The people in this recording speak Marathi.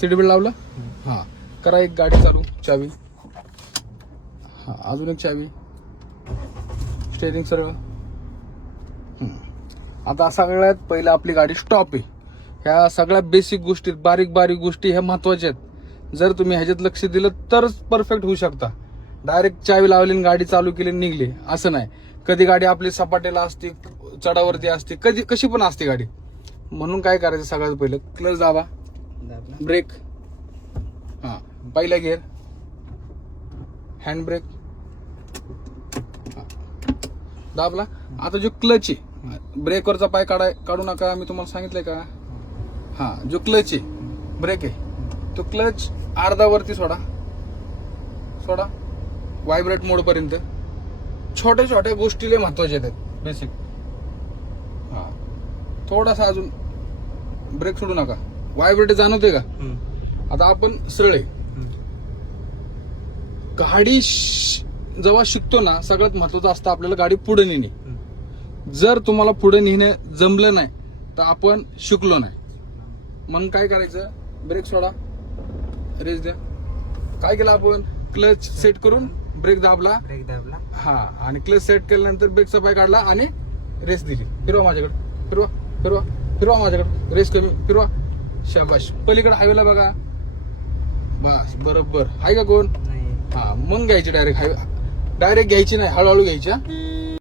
सीट बेल्ट लावलं. हा, करा एक गाडी चालू. चावी. हा, अजून एक चावी. स्टेअरिंग सरळ. आता सगळ्यात पहिलं आपली गाडी स्टॉप आहे. ह्या सगळ्या बेसिक गोष्टी, बारीक बारीक गोष्टी ह्या महत्वाच्या आहेत. जर तुम्ही ह्याच्यात लक्ष दिलं तरच परफेक्ट होऊ शकता. डायरेक्ट चावी लावली आणि गाडी चालू केली निघली असं नाही. कधी गाडी आपली सपाटेला असते, चढावरती असते, कधी कशी पण असते गाडी. म्हणून काय करायचं, सगळ्यात पहिलं क्लच दाबा, ब्रेक. हा, पहिला गिअर, हँड ब्रेक दाबला. आता जो क्लच आहे, ब्रेकवरचा पाय काढू नका, मी तुम्हाला सांगितलंय का. हा, जो क्लच आहे, ब्रेक आहे, तो क्लच अर्धावरती सोडा. व्हायब्रेट मोड पर्यंत. छोट्या छोट्या गोष्टी लय महत्वाच्या आहेत बेसिक. हा, थोडासा अजून ब्रेक सोडू नका. व्हायब्रेट जाणवते का. आता आपण सरळ आहे. गाडी जेव्हा शिकतो ना, सगळ्यात महत्वाचं असतं आपल्याला गाडी पुढे नेणे. जर तुम्हाला पुढे नेणे जमलं नाही तर आपण शिकलो नाही. म्हणून काय करायचं, ब्रेक सोडा, रेस द्या. काय केलं आपण, क्लच सेट करून ब्रेक दाबला. हा, आणि क्लच सेट केल्यानंतर ब्रेकचा पाय काढला आणि रेस दिली. फिरवा माझ्याकडे, फिरवा माझ्याकडे, रेस कमी, फिरवा. शाबाश. पलीकडे हायवेला बघा. बस, बरोबर आहे का कोण. हा, मग घ्यायची डायरेक्ट घ्यायची नाही, हळूहळू घ्यायची.